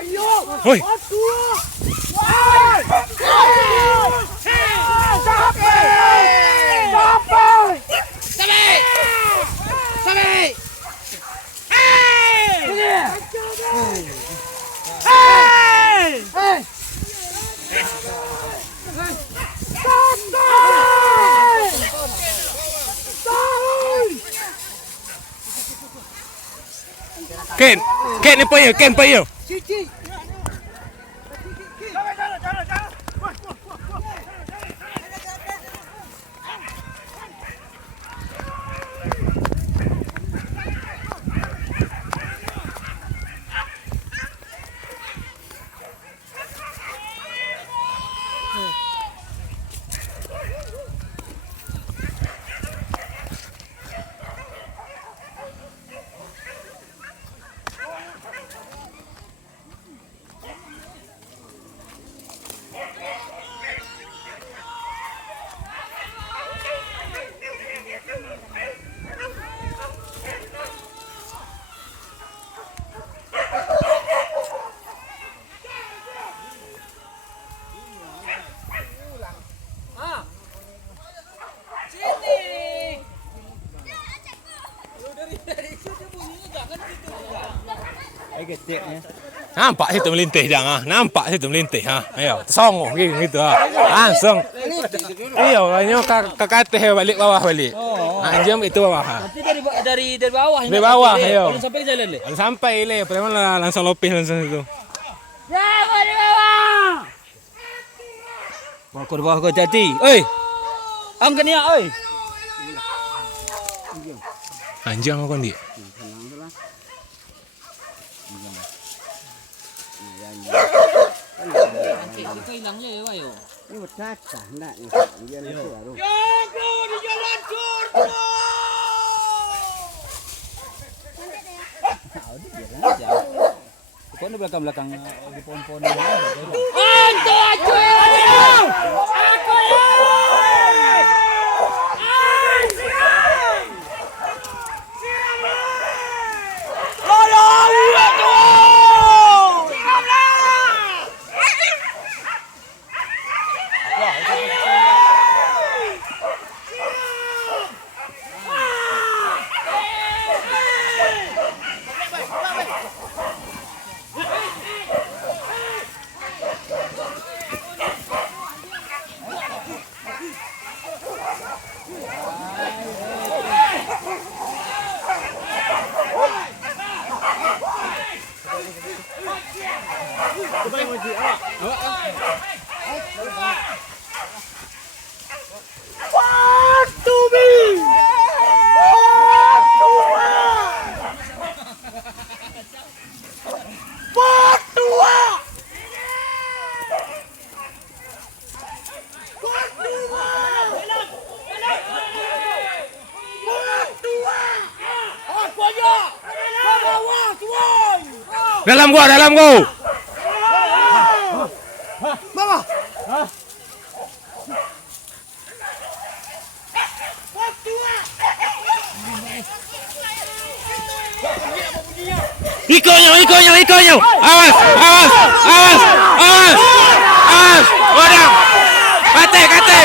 Hoi. Ken ni payo, Ken payo. Nampak situ melintih jangan. Nampak situ melintih ha. Ayo, tersongong gitu ha. Langsung. Iya, banyak kakateh balik bawah balik. Anjam itu bawah ha. Nanti dari bawah. Dari bawah, ayo. Sampai jalan le. Sampai le, pertama langsung lopis langsung itu. Ya, di bawah. Wah, kau bawah kau hati. Oi. Angkat ni oi. Anjing kau ni. Kita hilangnya ya, ayo. Ini berat dah nak ni. Dia ni tu baru. Jago di jalan tur. Kau ni belakang di pohon-pohon ni. Anto cuy. Aku ya. Dalam gua. Bawah. Ikonyo. Awas. Wadah. Kate.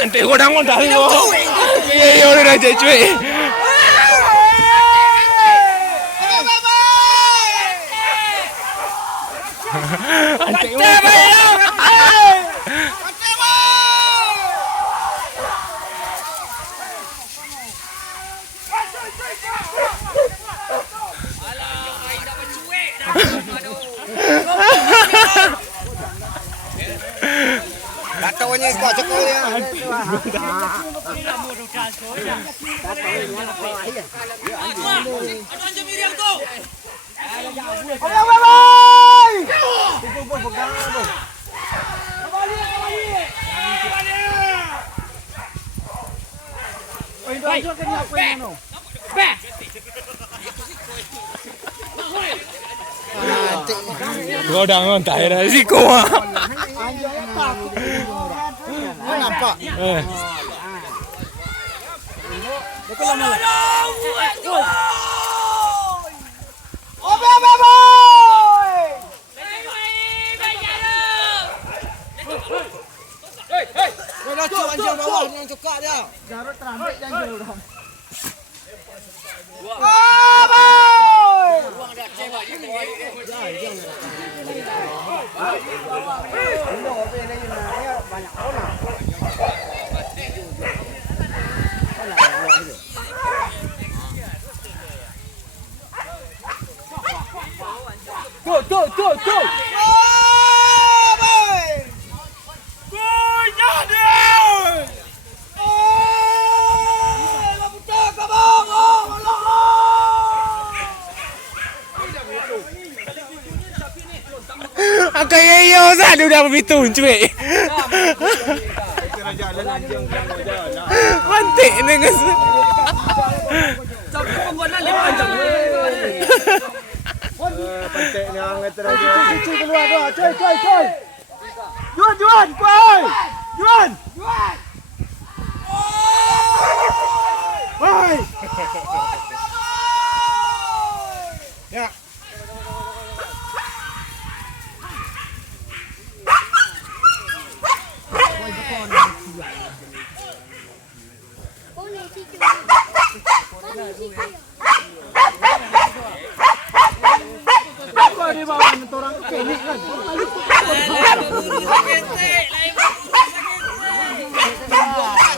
Nanti gua dangun dah lu. Iya udah aja cuy. Anjing lu. Tatonya kau cekol ya. Kau dah ngontai dah risiko ah. Kau nampak? Kau dah cuk anjing bawah dengan cekak dia. Jarut terambil dan jauh dah. Buang dah cebak dia balik dia. Banyak orang. Go. Angkat yo sah dia dah begitu cuik. Mantik dengan Tapi penggonan lepas jam. Pantai ni angat teraja. Cuy keluar doa. Cuy. Juan, boy. Juan. Boy. Ya. Kau di bawah orang kenik kan.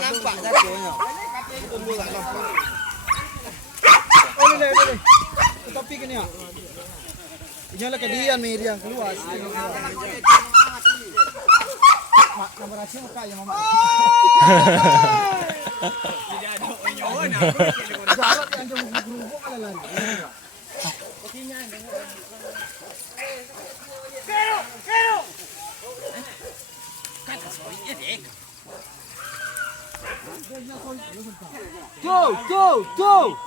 Nampak satunya. Kumpul tak nampak. Boleh. Topi ke ni ah. Janganlah kedian Miriam keluar. Mak nombor asyik muka yang mama. Tidak ada onyoan aku. Jarot yang jauh berubuk alalan. Kero. Go.